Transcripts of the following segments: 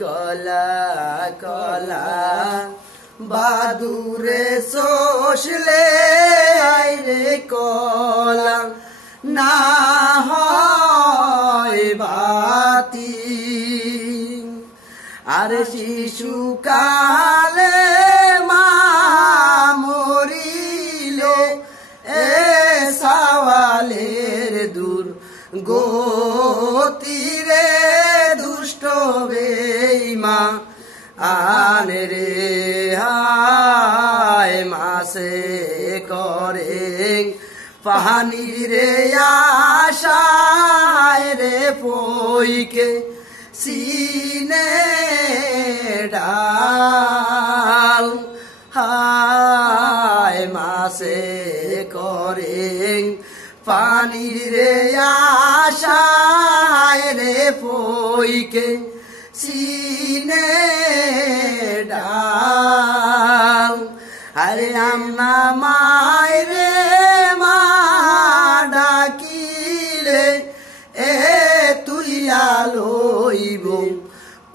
কলা কলা বাদুরে শোষলে আইরে কলা না হয় বাতি আর শিশুকালে মা মরিল এ সাওয়ালের দূর গতিরে দুষ্ট বেঈমা আনে রে হায় মাসে করে পানি রে আশায় রে পইকে সিনে ডাল হায় মাসে করে পানি রে আশায় রে পইকে সিনে ডাল আরে আমনা মায় রে মা ডাকিলে এ তুলিয়া লইব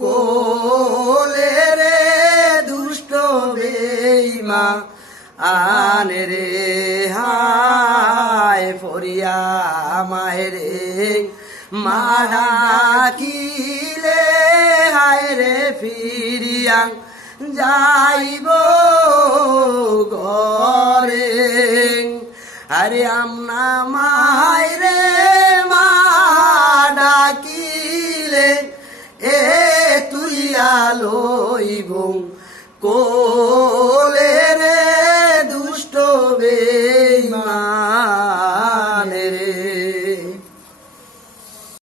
কোলে রে দুষ্ট বেঈমা আনে রে হায় ফরিয়া মায় রে মা ডাকিলে হায় রে ফিরিয়া যাইব ঘরে আরে আমনা মায় রে মা ডাকিলে এ তুলিয়া লইব